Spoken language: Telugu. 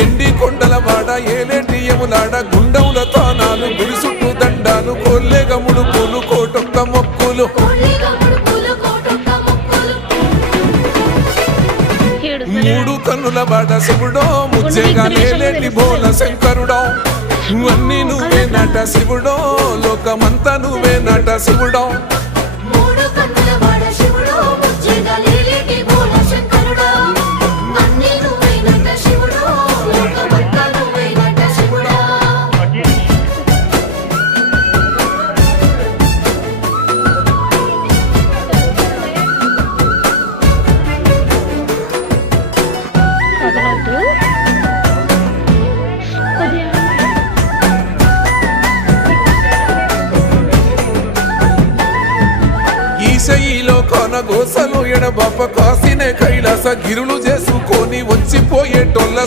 ఎండి కొండల వాడ ఏలేటి యములాడ గుండముల తానాలు గుడి చుట్టూ దండాలు కొల్లేగముడు పూలు కోటొక్క మొక్కులు మూడు కన్నుల బాట శివుడో ముచ్చేగా నేలేటి భోల శంకరుడో అన్ని నువ్వే నట శివుడో లోకమంతా నువ్వే నట శివుడో ఈశయిలో కొన గోసలు ఎడబాప కాసినే కైలాస గిరులు చేసుకొని వచ్చిపోయేటోళ్ళ